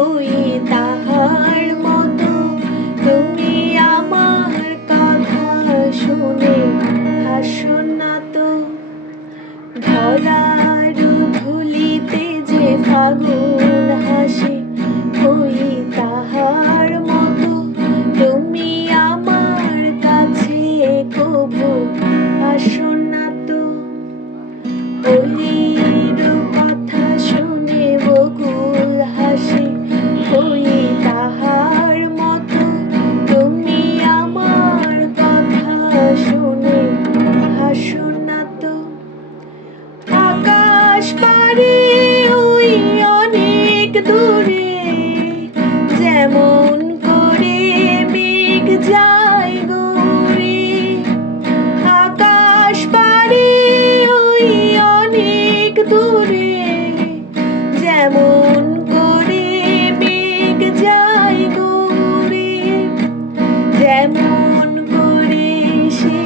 হই তাহার মতো, তুমি আমার কথা শুনে হাসো না তো। ধরার ধুলিতে যে ফাগুন হাসে হই তাহার মতো, তুমি আমার কাছে কবু আসো না তো। বলি হাসো আকাশ পারে ওই অনেক দূরে, যেমন করে মেঘ যায় গৌরে। আকাশ পারে ওই অনেক দূরে, যেমন করে মেঘ যায় গৌরে। যেমন করে সে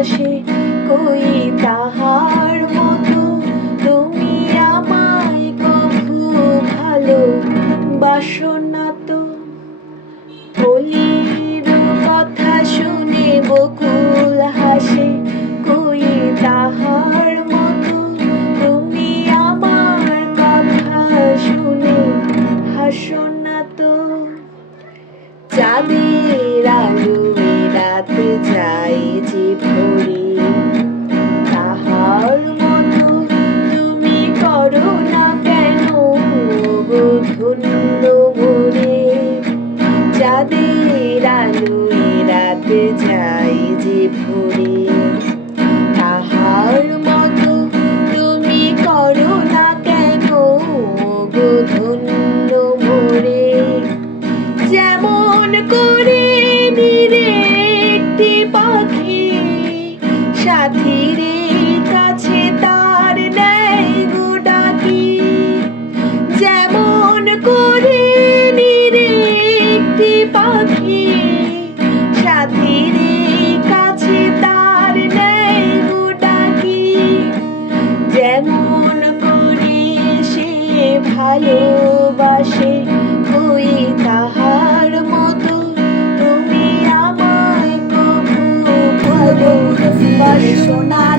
ভালোবাসে কই তাহার মতো? তুমি আমায় কভু ভালো বাসো না তো। অলির কথা শুনে বকুল হাসে, কই তাহার মতো? তুমি আমার কথা শুনে হাসো না তো। চাঁদের ধন্য ভরে চাঁদের যাই যে ভরে। তাহার মতো তুমি করো না কেন গো ধন্য ভরে? যেমন করে নিরে একটি পাখি, সাথীর কাছে ভালোবাসে হই তাহার মতো। তুমি আমায় কখনো ভালোবাসো না।